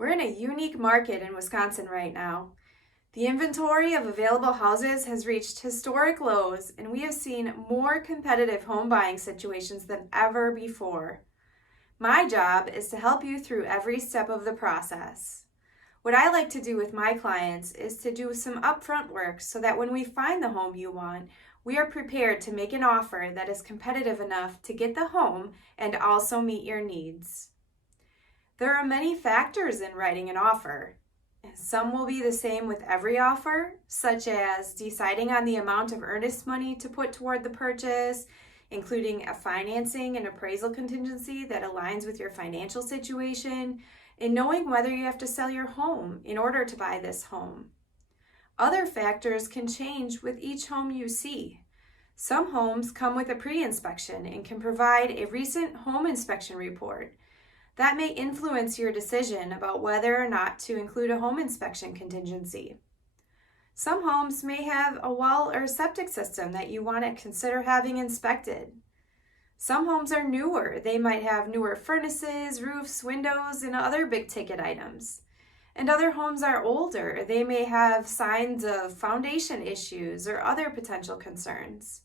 We're in a unique market in Wisconsin right now. The inventory of available houses has reached historic lows, and we have seen more competitive home buying situations than ever before. My job is to help you through every step of the process. What I like to do with my clients is to do some upfront work so that when we find the home you want, we are prepared to make an offer that is competitive enough to get the home and also meet your needs. There are many factors in writing an offer. Some will be the same with every offer, such as deciding on the amount of earnest money to put toward the purchase, including a financing and appraisal contingency that aligns with your financial situation, and knowing whether you have to sell your home in order to buy this home. Other factors can change with each home you see. Some homes come with a pre-inspection and can provide a recent home inspection report. That may influence your decision about whether or not to include a home inspection contingency. Some homes may have a well or septic system that you want to consider having inspected. Some homes are newer. They might have newer furnaces, roofs, windows, and other big ticket items. And other homes are older. They may have signs of foundation issues or other potential concerns.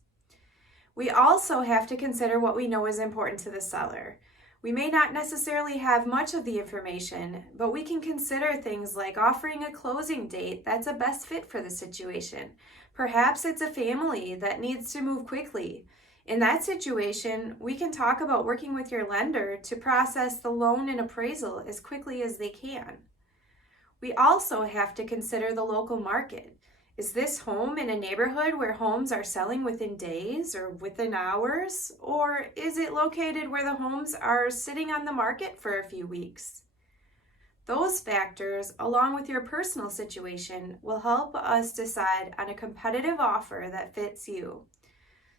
We also have to consider what we know is important to the seller. We may not necessarily have much of the information, but we can consider things like offering a closing date that's a best fit for the situation. Perhaps it's a family that needs to move quickly. In that situation, we can talk about working with your lender to process the loan and appraisal as quickly as they can. We also have to consider the local market. Is this home in a neighborhood where homes are selling within days or within hours? Or is it located where the homes are sitting on the market for a few weeks? Those factors, along with your personal situation, will help us decide on a competitive offer that fits you.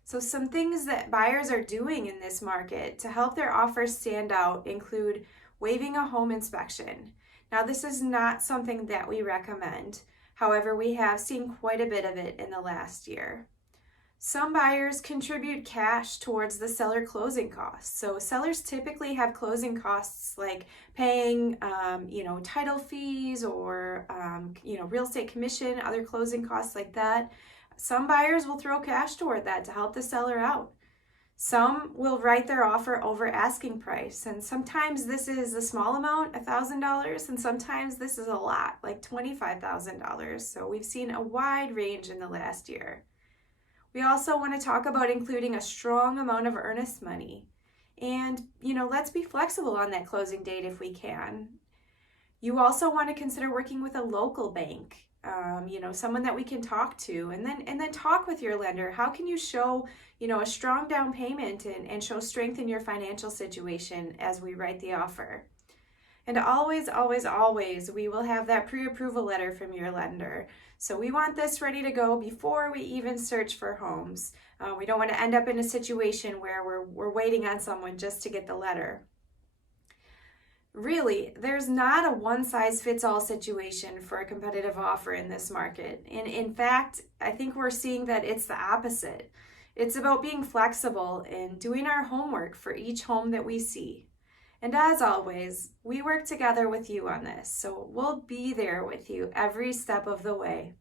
So some things that buyers are doing in this market to help their offers stand out include waiving a home inspection. Now, this is not something that we recommend. However, we have seen quite a bit of it in the last year. Some buyers contribute cash towards the seller closing costs. So sellers typically have closing costs like paying, title fees or, real estate commission, other closing costs like that. Some buyers will throw cash toward that to help the seller out. Some will write their offer over asking price, and sometimes this is a small amount, $1,000, and sometimes this is a lot, like $25,000. So we've seen a wide range in the last year. We also want to talk about including a strong amount of earnest money. And, let's be flexible on that closing date if we can. You also want to consider working with a local bank. Someone that we can talk to, and then talk with your lender. How can you show, a strong down payment and show strength in your financial situation as we write the offer? And always, always, always, we will have that pre-approval letter from your lender. So we want this ready to go before we even search for homes. We don't want to end up in a situation where we're waiting on someone just to get the letter. Really, there's not a one-size-fits-all situation for a competitive offer in this market. And in fact, I think we're seeing that it's the opposite. It's about being flexible and doing our homework for each home that we see. And as always, we work together with you on this, so we'll be there with you every step of the way.